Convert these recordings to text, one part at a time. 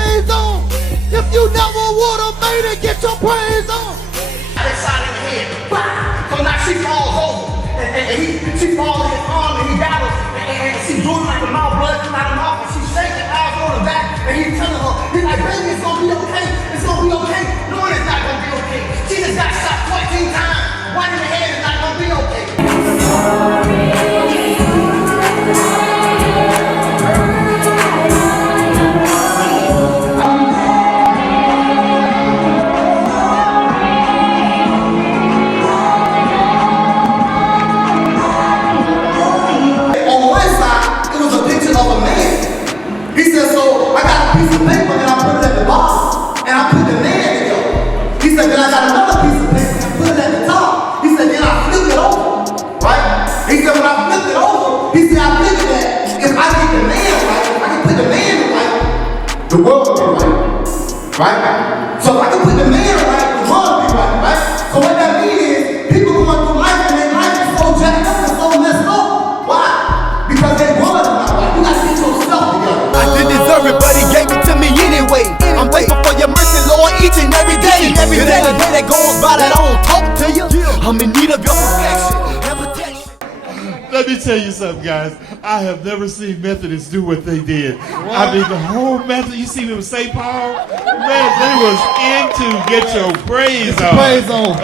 praise on. If you never would've made it, get your praise on. That side of the head, so now she falls over, and she falls in his arm, and he got her, and she's doing like the mouth, blood coming out of her mouth, and she's shaking, eyes on her back, and he's telling her, he's like, baby, it's gonna be okay, it's gonna be okay, knowing it's not gonna be okay. She just got shot 14 times, one in the head is not gonna be okay. The world will be right? So if I can put the man right, the world will be right? So what that means is, people going through life and their life is so jacked up and so messed up. Why? Because they world is not right. You gotta get yourself together. I didn't deserve it, but he gave it to me anyway. I'm thankful for your mercy, Lord, each and every day. It ain't a day that goes by that I don't talk to you. I'm in need of your perfection and protection. Let me tell you something, guys. I have never seen Methodists do what they did. I mean, the whole method, you see them St. Paul? Man, they was into get your praise on. Praise on.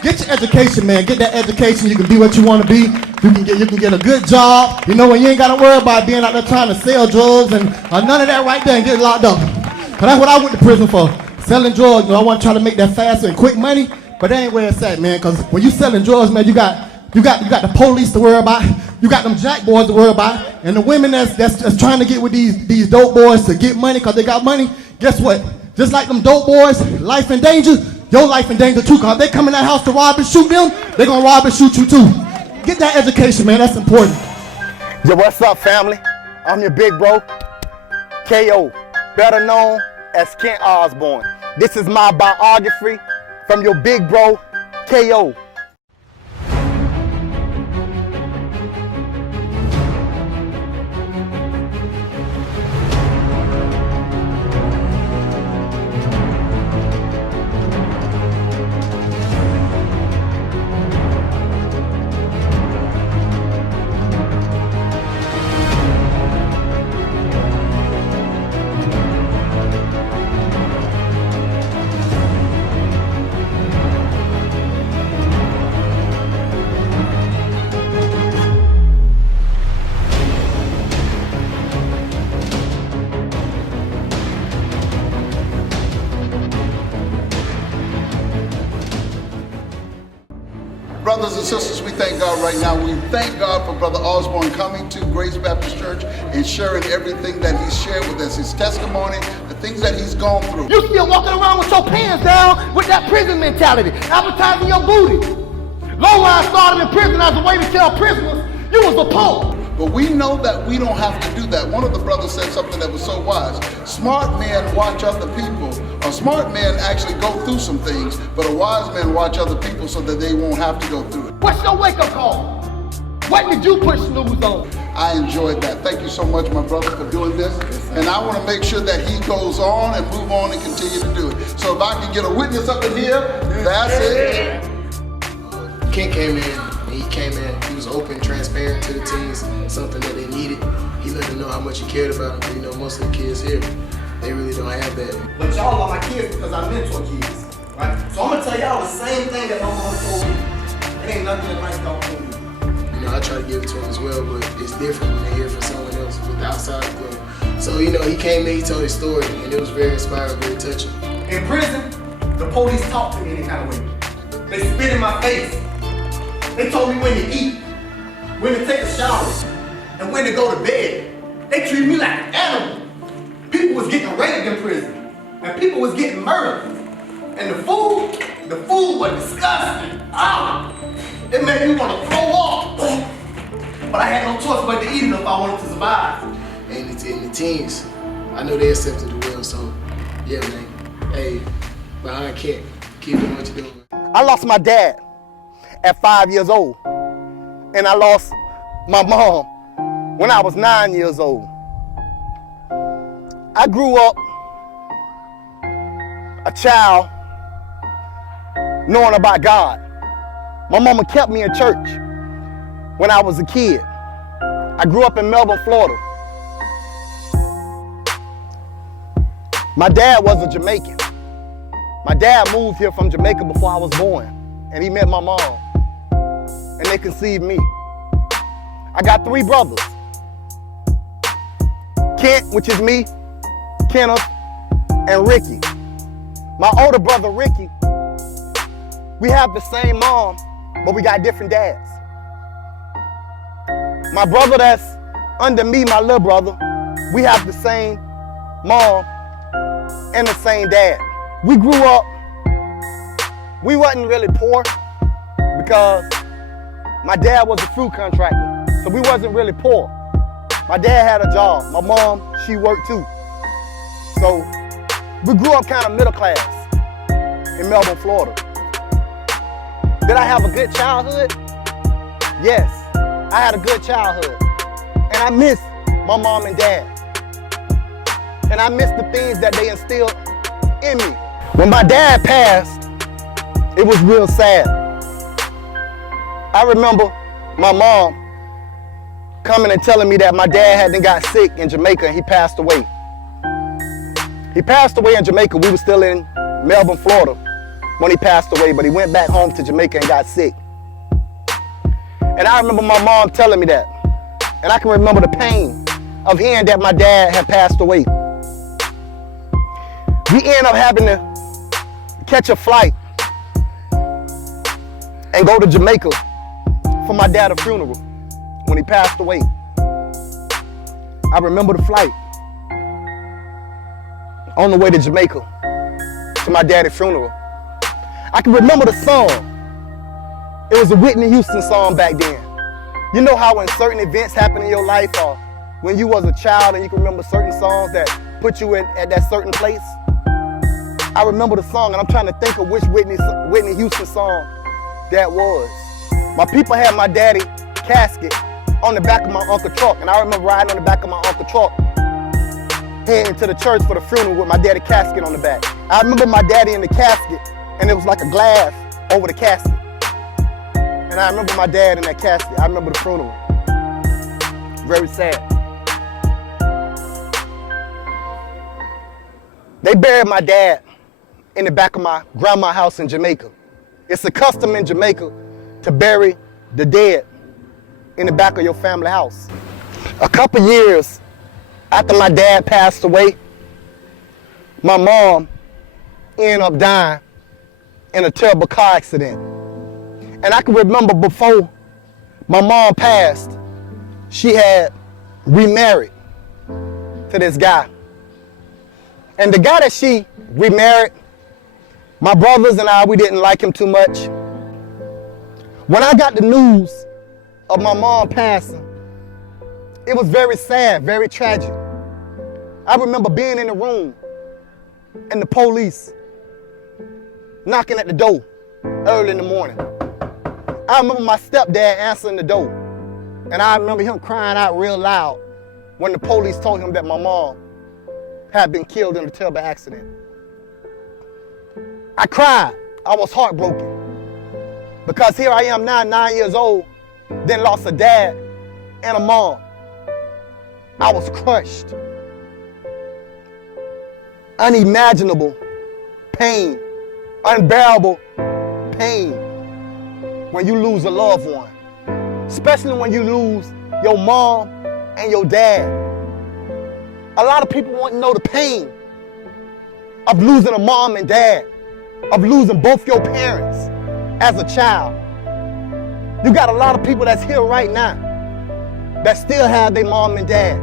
Get your education, man. Get that education. You can be what you want to be. You can get a good job. You know, when you ain't got to worry about being out there trying to sell drugs and none of that right there and get locked up. Because that's what I went to prison for. Selling drugs. You know, I want to try to make that fast and quick money. But that ain't where it's at, man. Because when you selling drugs, man, you got the police to worry about. You got them jack boys to worry about. And the women that's trying to get with these dope boys to get money because they got money. Guess what? Just like them dope boys, life in danger, your life in danger too. Because if they come in that house to rob and shoot them, they going to rob and shoot you too. Get that education, man. That's important. Yo, what's up, family? I'm your big bro, K.O., better known as Kent Osbourne. This is my biography from your big bro, K.O. Brothers and sisters, we thank God right now. We thank God for Brother Osbourne coming to Grace Baptist Church and sharing everything that he's shared with us, his testimony, the things that he's gone through. You still walking around with your pants down with that prison mentality, advertising your booty. Lowline started in prison as a way to tell prisoners you was a Pope. But we know that we don't have to do that. One of the brothers said something that was so wise. Smart men watch other people. A smart man actually go through some things, but a wise man watch other people so that they won't have to go through it. What's your wake-up call? What did you push snooze on? I enjoyed that. Thank you so much, my brother, for doing this. And I want to make sure that he goes on and move on and continue to do it. So if I can get a witness up in here, that's it. Kent came in. He was open, transparent to the teens, something that they needed. He let them know how much he cared about them. You know, most of the kids here, they really don't have that. But y'all are my kids because I mentor kids, right? So I'm gonna tell y'all the same thing that my mom told me. It ain't nothing that my dog told me. You know, I try to give it to them as well, but it's different when they hear from someone else with the outside the club. So, you know, he came in, he told his story, and it was very inspiring, very touching. In prison, the police talk to me any kind of way. They spit in my face. They told me when to eat, when to take a shower, and when to go to bed. They treated me like an animal. People was getting raped in prison, and people was getting murdered. And the food was disgusting. It made me want to throw up. But I had no choice but to eat it if I wanted to survive. And the teens, I know they accepted it well, so yeah, man. Hey, behind Kent, keep doing what you're doing. I lost my dad at 5 years old, and I lost my mom when I was 9 years old. I grew up a child knowing about God. My mama kept me in church when I was a kid. I grew up in Melbourne, Florida. My dad was a Jamaican. My dad moved here from Jamaica before I was born, and he met my mom, and they conceived me. I got 3 brothers. Kent, which is me, Kenneth, and Ricky. My older brother, Ricky, we have the same mom, but we got different dads. My brother that's under me, my little brother, we have the same mom and the same dad. We grew up, we wasn't really poor because my dad was a fruit contractor, so we wasn't really poor. My dad had a job. My mom, she worked too. So we grew up kind of middle class in Melbourne, Florida. Did I have a good childhood? Yes, I had a good childhood. And I miss my mom and dad. And I miss the things that they instilled in me. When my dad passed, it was real sad. I remember my mom coming and telling me that my dad hadn't got sick in Jamaica and he passed away. He passed away in Jamaica. We were still in Melbourne, Florida when he passed away, but he went back home to Jamaica and got sick. And I remember my mom telling me that. And I can remember the pain of hearing that my dad had passed away. We ended up having to catch a flight and go to Jamaica for my dad's funeral when he passed away. I remember the flight on the way to Jamaica to my dad's funeral. I can remember the song. It was a Whitney Houston song back then. You know how when certain events happen in your life or when you was a child and you can remember certain songs that put you at that certain place? I remember the song and I'm trying to think of which Whitney Houston song that was. My people had my daddy casket on the back of my uncle's truck, and I remember riding on the back of my uncle's truck heading to the church for the funeral with my daddy casket on the back. I remember my daddy in the casket and it was like a glass over the casket. And I remember my dad in that casket. I remember the funeral. Very sad. They buried my dad in the back of my grandma's house in Jamaica. It's a custom in Jamaica to bury the dead in the back of your family house. A couple years after my dad passed away, my mom ended up dying in a terrible car accident. And I can remember before my mom passed, she had remarried to this guy. And the guy that she remarried, my brothers and I, we didn't like him too much. When I got the news of my mom passing, it was very sad, very tragic. I remember being in the room and the police knocking at the door early in the morning. I remember my stepdad answering the door, and I remember him crying out real loud when the police told him that my mom had been killed in a terrible accident. I cried. I was heartbroken because here I am now, 9 years old, then lost a dad and a mom. I was crushed. Unimaginable pain, unbearable pain when you lose a loved one, especially when you lose your mom and your dad. A lot of people want to know the pain of losing a mom and dad, of losing both your parents as a child. You got a lot of people that's here right now that still have their mom and dad,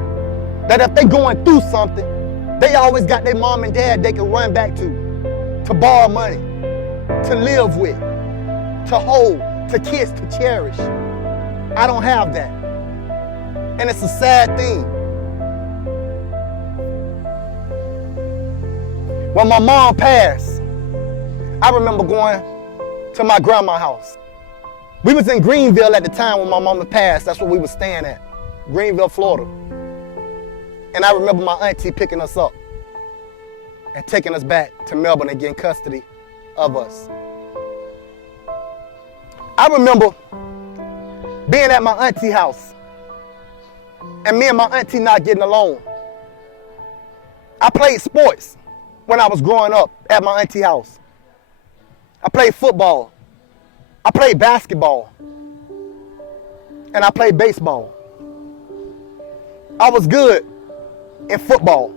that if they going through something, they always got their mom and dad they can run back to borrow money, to live with, to hold, to kiss, to cherish. I don't have that. And it's a sad thing. When my mom passed, I remember going to my grandma's house. We was in Greenville at the time when my mama passed. That's where we was staying at, Greenville, Florida. And I remember my auntie picking us up and taking us back to Melbourne and getting custody of us. I remember being at my auntie house and me and my auntie not getting along. I played sports when I was growing up at my auntie house. I played football, I played basketball, and I played baseball. I was good in football,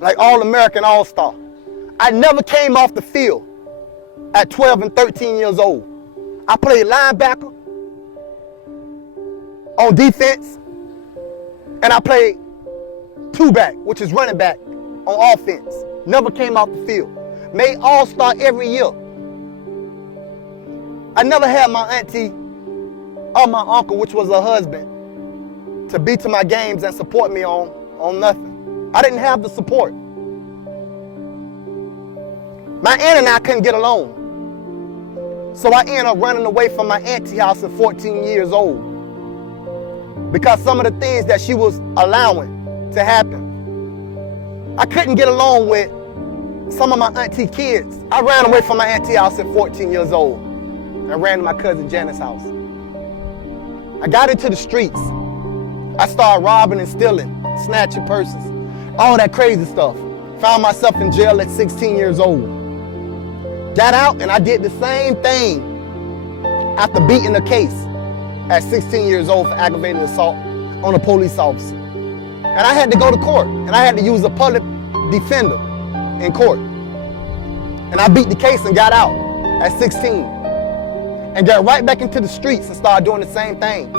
like All-American, All-Star. I never came off the field at 12 and 13 years old. I played linebacker on defense, and I played two-back, which is running back, on offense. Never came off the field. Made All-Star every year. I never had my auntie or my uncle, which was her husband, to be to my games and support me on nothing. I didn't have the support. My aunt and I couldn't get along. So I ended up running away from my auntie house at 14 years old because some of the things that she was allowing to happen. I couldn't get along with some of my auntie kids. I ran away from my auntie house at 14 years old and ran to my cousin Janet's house. I got into the streets. I started robbing and stealing, snatching purses, all that crazy stuff. Found myself in jail at 16 years old. Got out and I did the same thing after beating a case at 16 years old for aggravated assault on a police officer. And I had to go to court and I had to use a public defender in court. And I beat the case and got out at 16 and got right back into the streets and started doing the same things.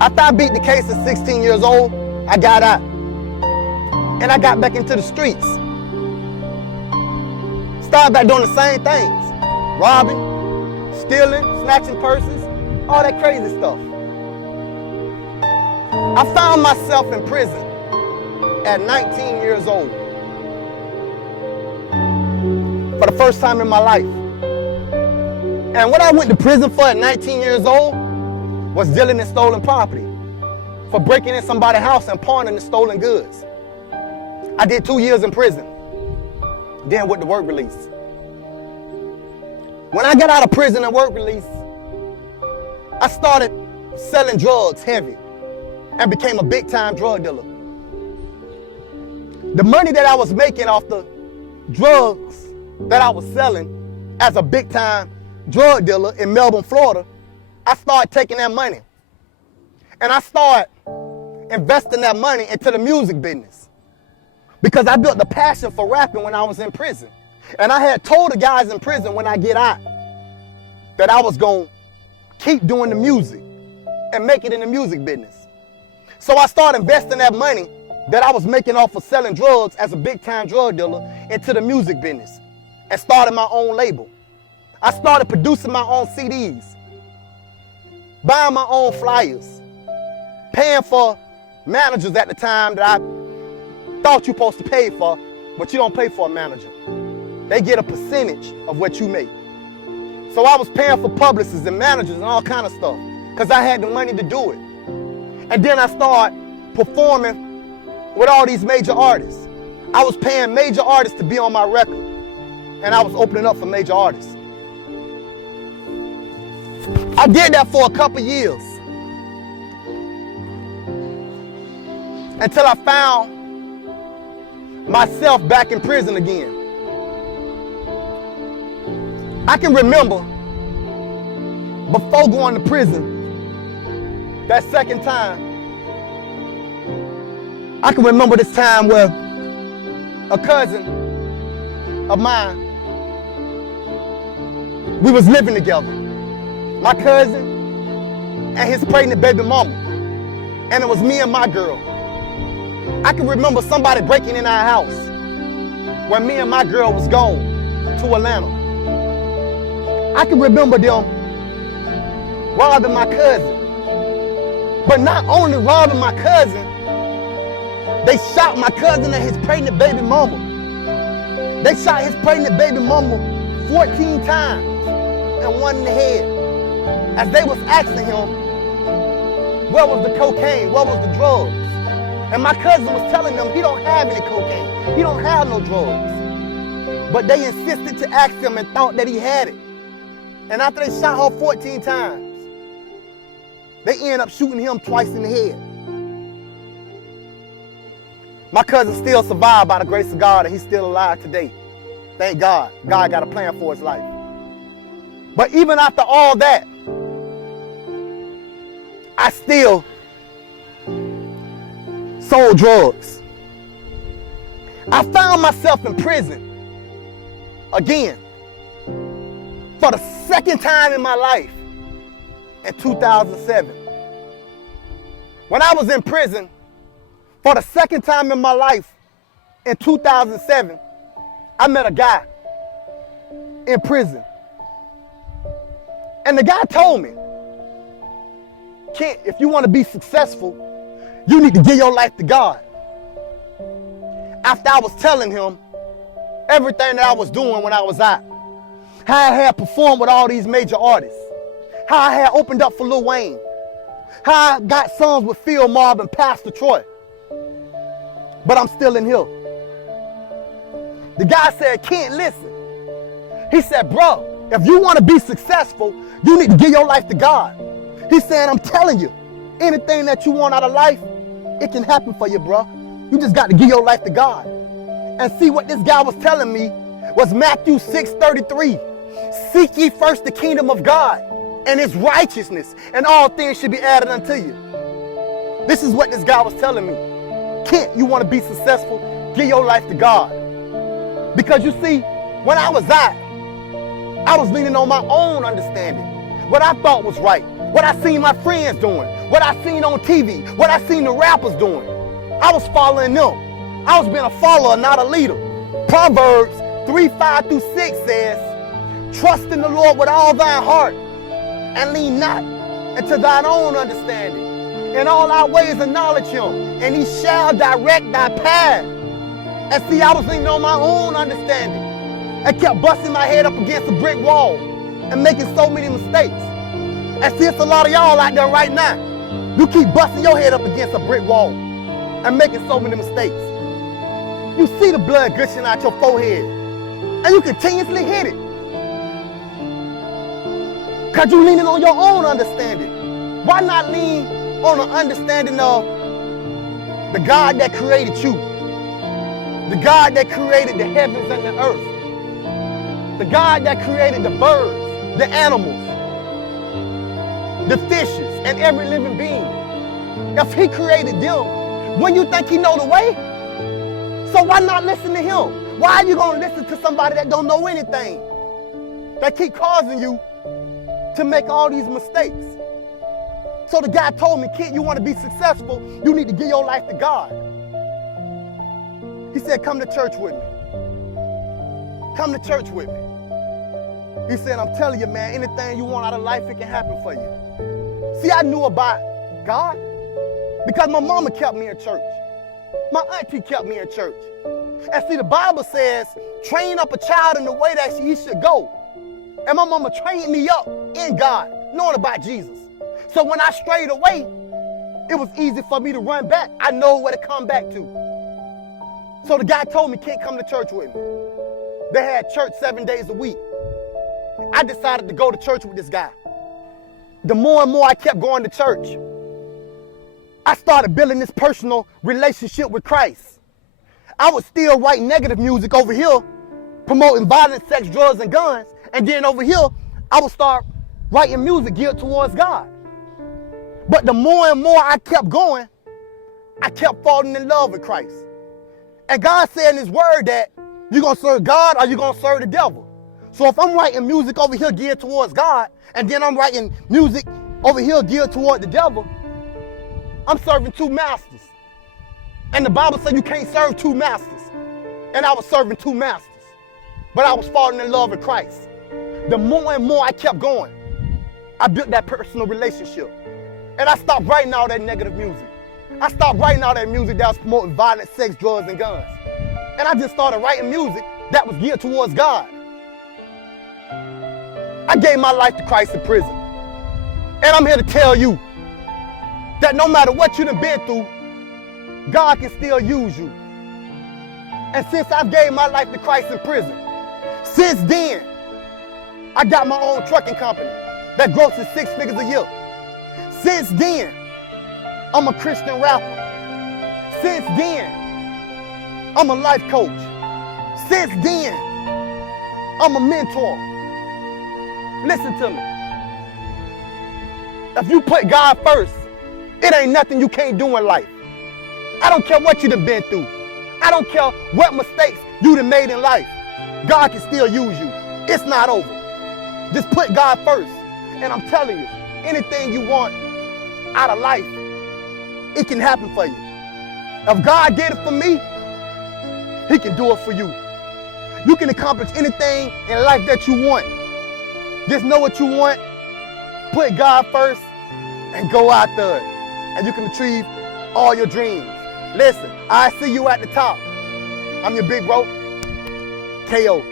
After I beat the case at 16 years old, I got out and I got back into the streets. Started back doing the same things. Robbing, stealing, snatching purses, all that crazy stuff. I found myself in prison at 19 years old for the first time in my life. And what I went to prison for at 19 years old was dealing in stolen property, for breaking in somebody's house and pawning the stolen goods. I did 2 years in prison, then with the work release. When I got out of prison and work release, I started selling drugs heavy and became a big-time drug dealer. The money that I was making off the drugs that I was selling as a big-time drug dealer in Melbourne, Florida, I started taking that money and I started investing that money into the music business because I built the passion for rapping when I was in prison. And I had told the guys in prison when I get out that I was going to keep doing the music and make it in the music business. So I started investing that money that I was making off of selling drugs as a big-time drug dealer into the music business and started my own label. I started producing my own CDs, buying my own flyers, paying for managers at the time that I thought you're supposed to pay for, but you don't pay for a manager. They get a percentage of what you make. So I was paying for publicists and managers and all kind of stuff because I had the money to do it. And then I started performing with all these major artists. I was paying major artists to be on my record, and I was opening up for major artists. I did that for a couple years until I found myself back in prison again. I can remember before going to prison, that second time, I can remember this time where a cousin of mine, we was living together. My cousin and his pregnant baby mama. And it was me and my girl. I can remember somebody breaking in our house when me and my girl was gone to Atlanta. I can remember them robbing my cousin. But not only robbing my cousin, they shot my cousin and his pregnant baby mama. They shot his pregnant baby mama 14 times and one in the head. As they was asking him, where was the cocaine, where was the drugs? And my cousin was telling them he don't have any cocaine. He don't have no drugs. But they insisted to ask him and thought that he had it. And after they shot her 14 times, they ended up shooting him twice in the head. My cousin still survived by the grace of God, and he's still alive today. Thank God. God got a plan for his life. But even after all that, I still sold drugs. I found myself in prison again for the second time in my life in 2007. When I was in prison for the second time in my life in 2007, I met a guy in prison. And the guy told me, Kent, if you want to be successful, you need to give your life to God. After I was telling him everything that I was doing when I was out, how I had performed with all these major artists, how I had opened up for Lil Wayne, how I got songs with Phil Marv and Pastor Troy. But I'm still in here. The guy said, Kent, listen. He said, bro, if you want to be successful, you need to give your life to God. He said, I'm telling you, anything that you want out of life, it can happen for you, bro. You just got to give your life to God. And see, what this guy was telling me was Matthew 6:33. Seek ye first the kingdom of God and his righteousness, and all things should be added unto you. This is what this guy was telling me. Kent, you want to be successful, give your life to God. Because you see, when I was out, I was leaning on my own understanding. What I thought was right. What I seen my friends doing. What I seen on TV. What I seen the rappers doing. I was following them. I was being a follower, not a leader. Proverbs 3:5-6 says, trust in the Lord with all thine heart, and lean not into thine own understanding. In all our ways acknowledge him, and he shall direct thy path. And see, I was leaning on my own understanding and kept busting my head up against a brick wall and making so many mistakes. And see, it's a lot of y'all out there right now. You keep busting your head up against a brick wall and making so many mistakes. You see the blood gushing out your forehead, and you continuously hit it. Because you're leaning on your own understanding. Why not lean on the understanding of the God that created you? The God that created the heavens and the earth. The God that created the birds, the animals, the fishes, and every living being. If he created them, when you think he know the way? So why not listen to him? Why are you going to listen to somebody that don't know anything? That keep causing you to make all these mistakes. So the guy told me, kid, you want to be successful, you need to give your life to God. He said, come to church with me. Come to church with me. He said, I'm telling you, man, anything you want out of life, it can happen for you. See, I knew about God because my mama kept me in church. My auntie kept me in church. And see, the Bible says, train up a child in the way that he should go. And my mama trained me up in God, knowing about Jesus. So when I strayed away, it was easy for me to run back. I know where to come back to. So the guy told me, can't come to church with me. They had church 7 days a week. I decided to go to church with this guy. The more and more I kept going to church, I started building this personal relationship with Christ. I would still write negative music over here, promoting violence, sex, drugs, and guns. And then over here, I would start writing music geared towards God. But the more and more I kept going, I kept falling in love with Christ. And God said in his word that you're going to serve God or you're going to serve the devil. So if I'm writing music over here geared towards God, and then I'm writing music over here geared toward the devil, I'm serving two masters. And the Bible said you can't serve two masters. And I was serving two masters. But I was falling in love with Christ. The more and more I kept going, I built that personal relationship. And I stopped writing all that negative music. I stopped writing all that music that was promoting violence, sex, drugs, and guns. And I just started writing music that was geared towards God. I gave my life to Christ in prison. And I'm here to tell you that no matter what you done been through, God can still use you. And since I've gave my life to Christ in prison, since then, I got my own trucking company that grosses 6 figures a year. Since then, I'm a Christian rapper. Since then, I'm a life coach. Since then, I'm a mentor. Listen to me. If you put God first, it ain't nothing you can't do in life. I don't care what you done been through. I don't care what mistakes you done made in life. God can still use you. It's not over. Just put God first. And I'm telling you, anything you want out of life, it can happen for you. If God did it for me, he can do it for you. You can accomplish anything in life that you want. Just know what you want, put God first, and go out there. And you can achieve all your dreams. Listen, I see you at the top. I'm your big bro, KO.